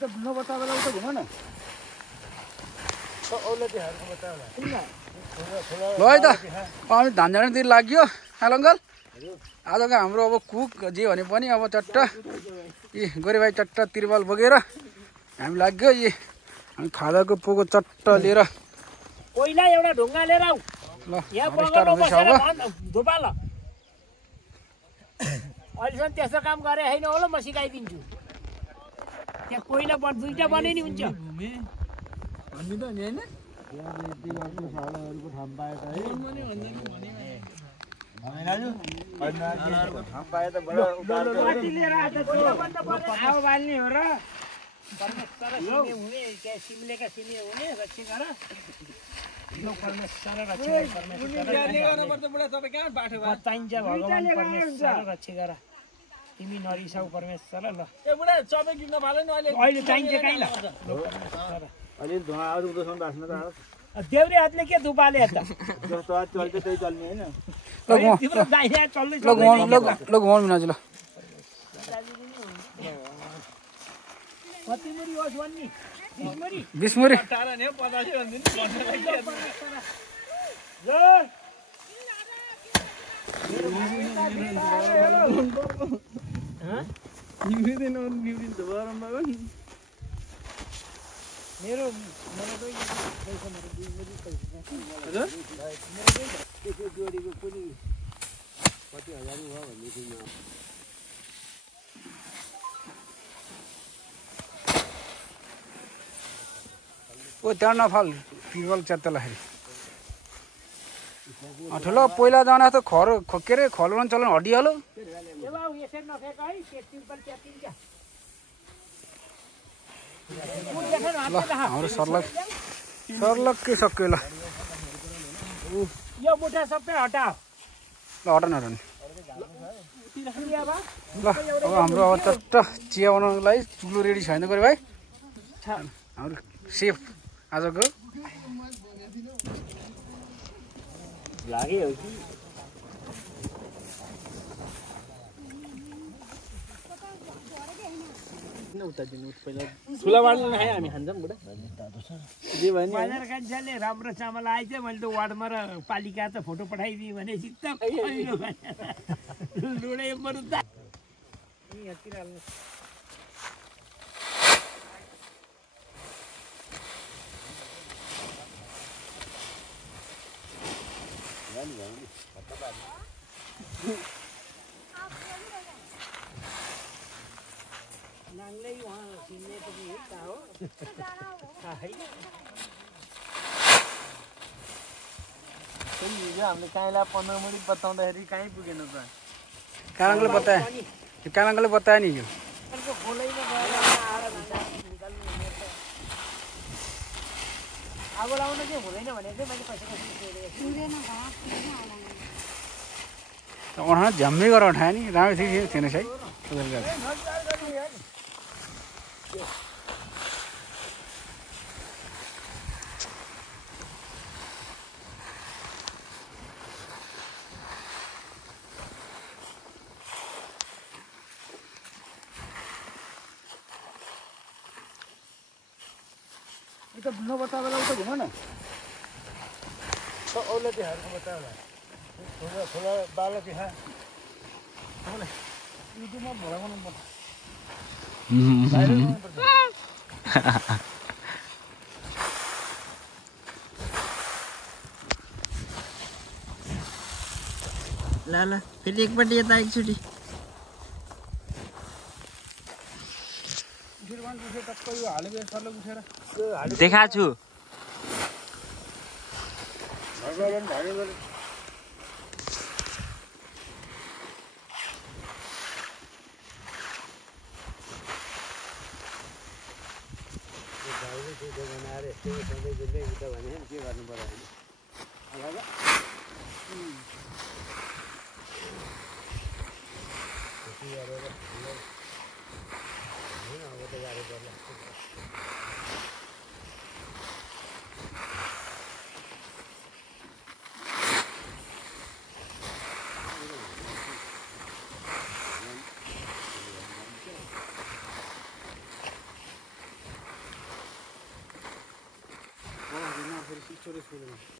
तो न बतावेला उता घुम न तो औले चाहिँ हार्को बतावेला ल है त हामी धान झार्नेतिर लाग्यो हेलो अङ्कल आजको हाम्रो अब कुक जे भने पनि अब चट्ट यी गोरेभाइ चट्ट तिरपाल बोकेर हामी लाग्यो यी हामी खाजाको पोको चट्ट लिएर कोइला एउटा ढुङ्गा लिएर आऊ ल यहाँ स्टार्ट हुँदैछ अब धुपाल अहिलेसम्म त्यस्तो काम गरे होइन होला म सिकाइदिन्छु त्यहाँ कोइला दुईटा बने नि हुन्छ भन्नु त नि हैन माटी लिएर आएको आगो बाल्ने हो र परमेश्वर हुने सिमलेका सिमी हुने रक्षा गर परमेश्वर रक्षा चाहिन्छ भगवान् परमेश्वर रक्षा गर तिमी नरिसाउ परमेश्वर ल अहिले चाहिन्छ कहीँ ल अलि धुवा आउँछ उतोसम्म बास्न त देउरे हातले के धुपाले त जस्तो आज चल्छ त्यही चल्ने हैन तिम्रो दाइने चल्दै ल घुमाउनु मिनाजु ल कति मुरी होस् भन्ने 20 मुरी टाढा नि 50 भन्दिनु मेरो जोडीको पनि कति हजार भयो भन्ने थिएन ओ त्यहाँ नफाल तिरपाल च्यात्तलाखेरि ठुलो पहिला जाँदा त खर के अरे खलवन चलन हटिहाल्यो ल हाम्रो सर्लक के सक्यो ल यो मुठा सबै हटाऊ ल हटाउनु ल अब हाम्रो अब चट्ट चिया बनाउनको लागि चुलो रेडी छैन गरे भाइ हाम्रो सेफ आजको लाग्यो कि उता दिनु पहिला ठुला बाड्नु नखाए हामी खान्छौँ बुढा जे भने बजार कान्छाले राम्रो चामल आइथ्यो मैले त वार्डमा र पालिका त फोटो पठाइदिएँ भने सिक्दा लुडे बरु त यतिर हाल्नु नाङ्लै वहाँ सिन्ने त हिँड्दा हो हामीले काहीँलाई 15 मिनट बताउँदाखेरि कहीँ पुगेन त कालाङ्गले बताए यो कालाङ्गले बताए नि यो खोलैमा गएर आगो लाउन चाहिँ हुँदैन भनेको चाहिँ मैले पैसा उहाँ झ्याम्मै गरेर उठायो नि राम्रो थिएन है तो न बतावेला उता घुम न तो औले चाहिँ हार्को बतावेला थोड़ा बाल चाहिँ हा होला युट्युबमा भराउनु पर्छ ल ल फेरि एकपट्टि यता एकचोटि देखा छु स्टोरेज